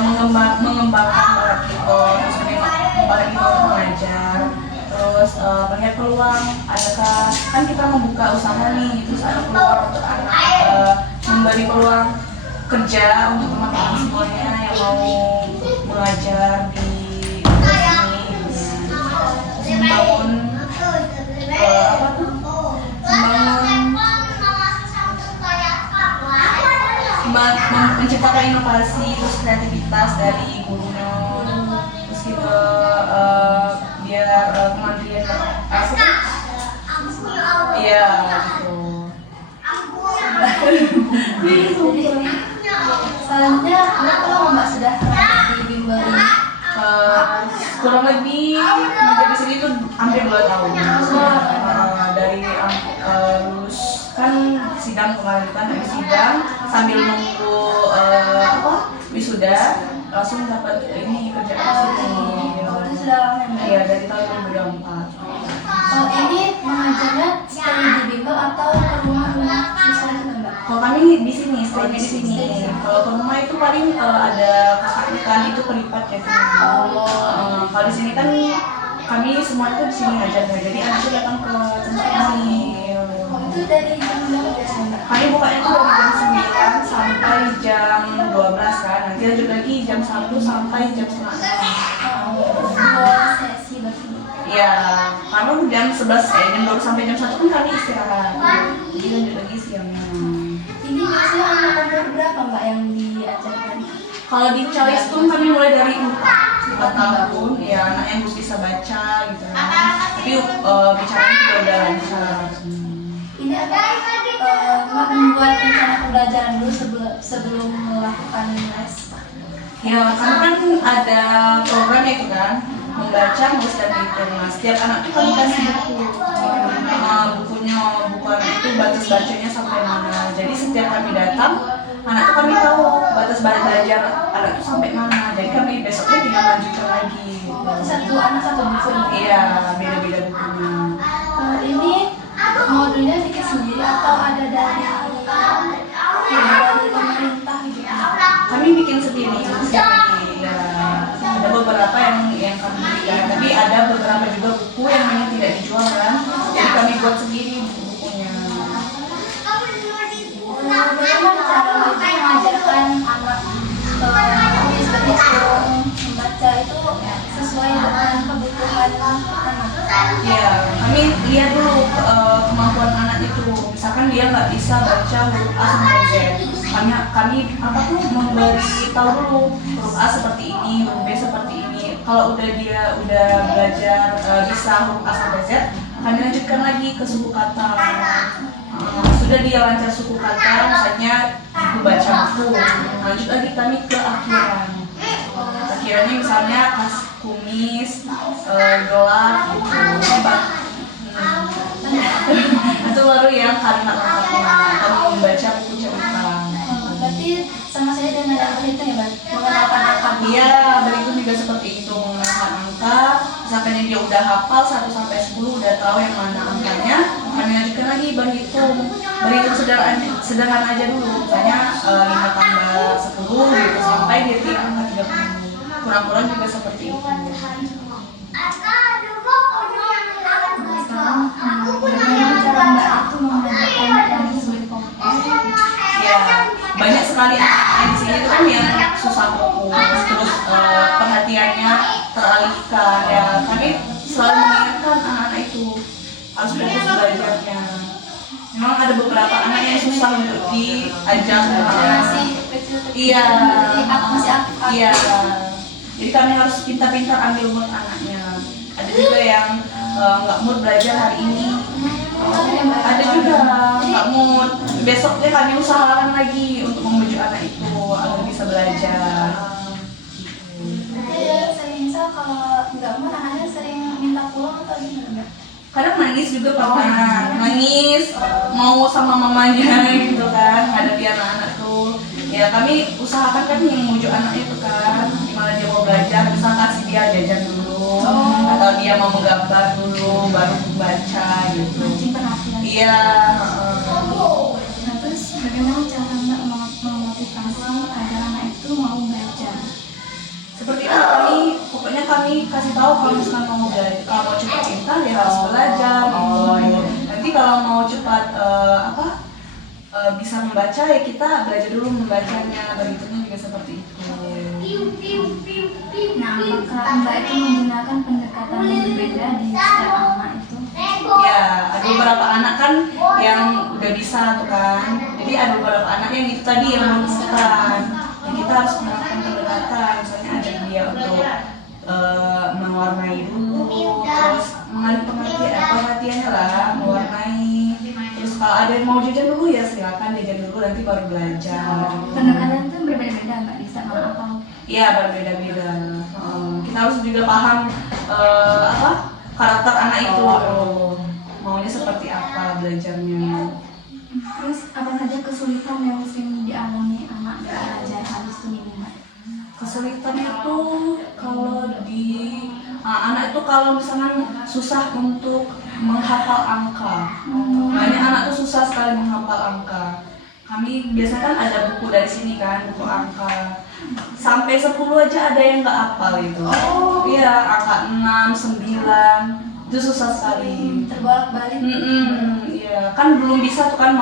mengembangkan bakat kita, terus bakat kita untuk mengajar, terus melihat peluang, adakah kan kita membuka usaha nih, terus ada peluang untuk anak, memberi peluang kerja untuk teman-teman semuanya yang mau mengajar di sini, membangun menciptakan inovasi terus kreativitas dari gurunya, terus kita biar kementerian iya gitu. Selanjutnya berapa lama Mbak sudah di bimbel ini? Kurang lebih menjadi sini tuh hampir 2 tahun. Dari lulus kan sidang kemarin kan dari sidang sambil nunggu wisuda langsung dapat ini kerjaan di sini. Itu sudah lama ya? Iya, dari tahun 2024. Oh, ini mengajarnya stay di bimbel atau ke rumah-rumah siswa juga Mbak? Kalau kami di sini, stay-nya di sini. Kalau ke rumah itu paling ada kakaknya kan itu kelipat ya. Kalau di sini kan kami semua itu di sini ngajarnya, jadi anak itu datang ke tempat kami. Oh, itu dari jam berapa biasanya Mbak? Kami bukanya itu dari jam 9 sampai jam 12 kan. Nanti lanjut lagi jam 1 sampai jam 9. 2 sesi berarti. Iya, karena jam 11 jam 12 sampai jam 1 kan kami istirahat. Jadi lanjut lagi siangnya. Ini biasanya anak umur berapa Mbak yang diajarkan? Kalau di Calistung kami mulai dari 4 tahun, ya anak yang belum bisa baca gitu ya. Tapi bicaranya juga udah lancar. Ini ada Mbak membuat rencana pembelajaran dulu sebelum melakukan les. Ya, karena kan ada program itu kan, membaca, menulis dan berhitung. Nah, setiap anak tuh kami kasih buku. Bukuan itu batas bacanya sampai mana. Jadi setiap kami datang, anak tuh kami tahu batas belajar anak tuh sampai mana. Jadi kami besoknya tinggal lanjutkan lagi. Satu anak satu buku. Iya, beda-beda bukunya. Ini modulnya bikin sendiri atau ada dari pemerintah gitu? Kami bikin sendiri. Ya, ada beberapa yang kami berikan, tapi ada beberapa juga buku yang memang tidak dijual kan. Jadi kami buat sendiri buku-bukunya. Bagaimana cara Mbak mengajarkan anak menulis berhitung membaca itu sesuai dengan kebutuhan anak? Ya, kami lihat dulu kemampuan anak itu. Misalkan dia nggak bisa baca huruf A sampai Z, kami memberi tahu dulu huruf A seperti ini, huruf B seperti ini. Kalau dia udah belajar bisa huruf A sampai Z, kami lanjutkan lagi ke suku kata. Sudah dia lancar suku kata, misalnya baca buku, lanjut lagi kami ke akhiran. Akhirannya misalnya kumis, gelar, itu baru yang kalimat lengkapnya. Kami membaca buku cerita. Berarti sama saya dengan yang berhitung ya Mbak? Mengenalkan angka. Iya, berhitung juga seperti itu, mengenalkan angka. Misalkan dia udah hafal 1 sampai 10, udah tahu yang mana angkanya, kami lanjutkan lagi berhitung. Berhitung sederhana aja dulu, misalnya 5 tambah 10 gitu, sampai dia tinggal angka 30. Kurang-kurang juga seperti itu. Bagaimana cara Mbak itu mengajarkan yang sulit fokus? Ya, banyak sekali anak di sini itu kan yang susah fokus, terus perhatiannya teralihkan. Ya, kami selalu mengingatkan anak-anak itu harus fokus belajarnya. Memang ada beberapa anak yang susah untuk diajak. Masih kecil-kecil. Iya. Masih aktif. Iya. Jadi kami harus pintar-pintar ambil mood anaknya. Ada juga yang nggak mood belajar hari ini. Ada juga nggak mood. Besoknya kami usahakan lagi untuk membujuk anak itu agar bisa belajar. Sering misal kalau nggak mood anaknya sering minta pulang atau gimana? Kadang nangis juga pernah, nangis mau sama mamanya gitu kan, hadapi anak-anak tuh. Ya kami usahakan kan yang membujuk anak itu kan, gimana dia mau belajar, bisa kasih dia jajan dulu, atau dia mau menggambar dulu, baru membaca gitu. Iya. Nah terus bagaimana cara Mbak memotivasi agar anak itu mau belajar? kasih tahu kalau misalkan mau belajar, kalau mau cepat pintar ya harus belajar. Oh, iya. Nanti kalau mau cepat bisa membaca ya kita belajar dulu membacanya, berhitungnya juga seperti itu. Nah, apakah Mbak itu menggunakan pendekatan yang berbeda di setiap anak itu? Ya, ada beberapa anak kan yang udah bisa tuh kan. Jadi ada beberapa anak yang itu tadi yang menemukan. Jadi kita harus melakukan pendekatan, misalnya ada dia untuk mewarnai dulu, terus pengertiannya lah, mewarnai. Terus kalau ada yang mau jajan dulu ya silakan jajan dulu, nanti baru belajar. Pendekatan itu berbeda-beda Mbak di setiap anak apa? Iya, berbeda-beda. Kita harus juga paham karakter anak itu, maunya seperti apa belajarnya. Terus apa saja kesulitan yang sering dialami anak belajar halus ini Mbak? Kesulitan itu kalau di anak itu kalau misalnya susah untuk menghafal angka. Banyak anak tuh susah sekali menghafal angka. Kami biasanya kan ada buku dari sini kan, buku angka. Sampai 10 aja ada yang nggak hafal itu. Oh iya, angka 6, 9 itu susah sekali. Terbolak-balik. Iya, kan belum bisa tuh kan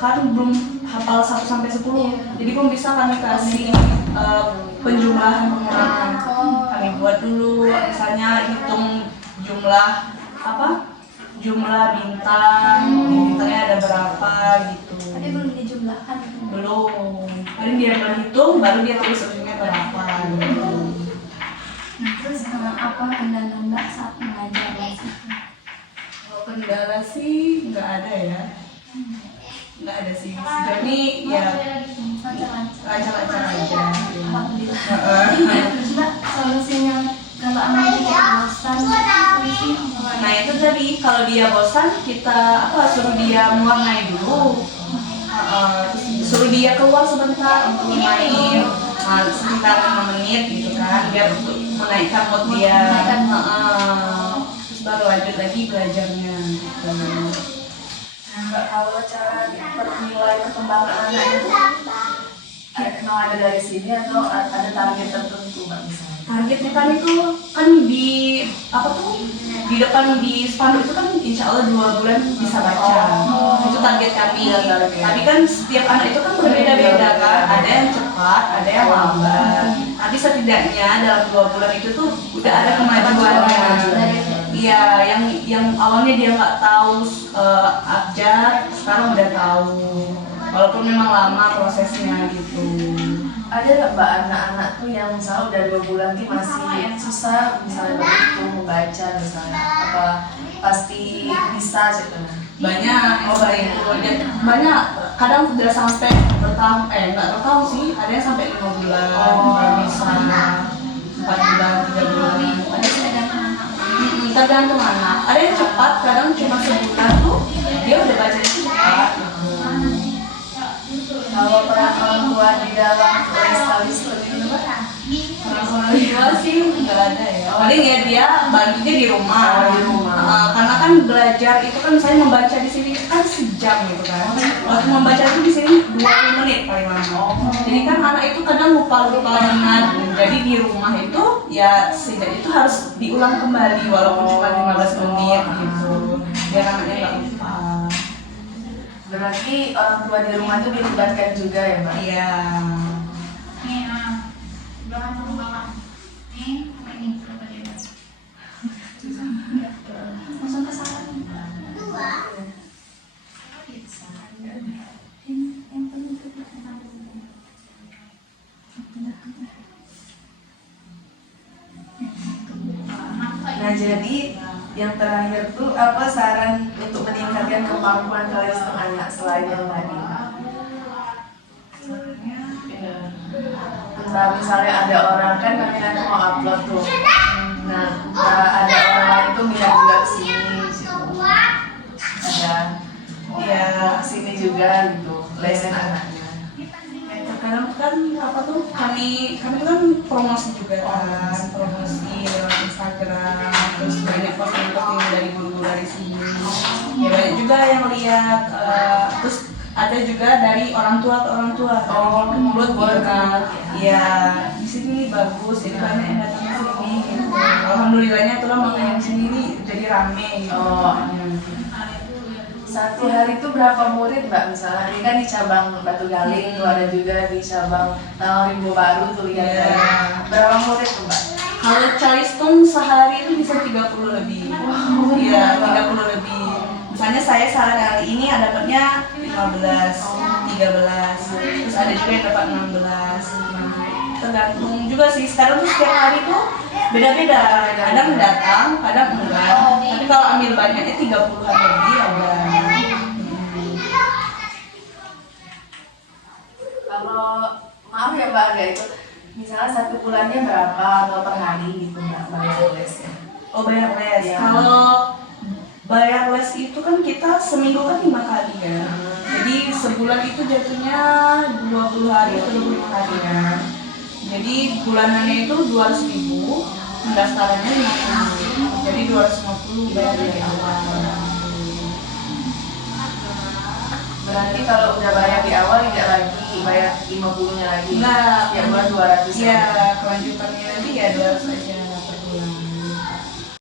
kan belum hafal 1 sampai 10. Jadi belum bisa kami kasih penjumlahan pengurangan. Kami buat dulu misalnya hitung jumlah jumlah bintang, bintangnya ada berapa gitu. Tapi belum dijumlahkan. Belum. Paling dia berhitung baru dia tulis ujungnya berapa gitu. Nah, terus apa kendala Mbak saat mengajar les itu? Kalau kendala sih nggak ada ya. Nggak ada sih. Sejauh ini ya lancar-lancar aja. Alhamdulillah. Terus Mbak, solusinya kalau anak itu bosan, solusinya apa? Nah itu tadi kalau dia bosan kita suruh dia mewarnai dulu. Suruh dia keluar sebentar untuk main sekitar 5 menit gitu kan, biar untuk menaikkan mood dia. Terus baru lanjut lagi belajarnya gitu. Mbak, kalau cara menilai perkembangan anak itu memang ada dari sini atau ada target tertentu Mbak misalnya? Targetnya kan itu kan di depan di spanduk itu kan insya Allah 2 bulan bisa baca. Itu target kami. Tapi kan setiap anak itu kan berbeda-beda kan. Ada yang cepat, ada yang lambat. Tapi setidaknya dalam 2 bulan itu tuh udah ada kemajuannya. Iya, yang awalnya dia nggak tahu abjad, sekarang udah tahu. Walaupun memang lama prosesnya gitu. Ada nggak Mbak anak-anak tuh yang misalnya udah 2 bulan tuh masih susah misalnya berhitung, membaca misalnya, apa pasti bisa gitu? Banyak banyak, kadang udah sampai bertahun, nggak bertahun sih, ada yang sampai 5 bulan, bisa 4 bulan, 3 bulan. Ada sih tergantung anak. Ada yang cepat, kadang cuma sebulan tuh dia udah baca cepat. Kalau peran orang tua di dalam les lebih Mbak? Orang tua sih nggak ada ya. Paling ya dia bantunya di rumah. Karena kan belajar itu kan misalnya membaca di sini kan sejam gitu kan. Waktu membaca itu di sini 20 menit paling lama. Jadi kan anak itu kadang lupa ingat. Jadi di rumah itu ya setidaknya itu harus diulang kembali walaupun cuma 15 menit gitu. Biar anaknya nggak lupa. Berarti orang tua di rumah itu dilibatkan juga ya Mbak? Iya. Langsung ke sana. Nah jadi yang terakhir tuh apa saran untuk meningkatkan kemampuan kelas anak selain yang tadi? Entah misalnya ada orang kan kami nanti mau upload tuh. Nah ada orang lain tuh minat juga kesini gitu. Ya kesini juga gitu lesin anaknya. Terkadang kan kami kan promosi juga kan, promosi lewat Instagram, terus banyak posting-posting dari guru dari sini. Ya banyak juga yang lihat, terus ada juga dari orang tua ke orang tua. Mulut gitu kan. Iya, di sini bagus, jadi banyak yang datang ke sini. Gitu. Alhamdulillahnya itulah makanya di sini nih jadi rame gitu. Oh. Satu hari itu berapa murid Mbak? Misalnya ini kan di cabang Batu Galing, tuh ada juga di cabang Rimbo Baru tuh lihat Iya. saya. Berapa murid tuh Mbak? Kalau Calistung sehari itu bisa 30 lebih. Iya, 30 lebih. Misalnya saya sehari kali ini dapatnya 15, 13. Terus ada juga yang dapat 16. Nah, tergantung juga sih. Sekarang tuh setiap hari tuh beda-beda. Kadang datang, kadang enggak. Tapi kalau ambil banyaknya 30-an lebih ada. Kalau maaf ya Mbak agak itu, misalnya satu bulannya berapa atau per hari gitu Mbak bayar lesnya? Oh, bayar les. Iya. Kalau bayar les itu kan kita seminggu kan 5 kali ya. Jadi sebulan itu jatuhnya 20 hari atau 25 hari ya. Jadi bulanannya itu 200.000, pendaftarannya 50. Jadi 250 bayar dari awal. Berarti kalau udah bayar di awal tidak lagi bayar 50-nya lagi? Enggak. Ya bulan 200 Iya, kelanjutannya nanti ya 200 aja per bulan.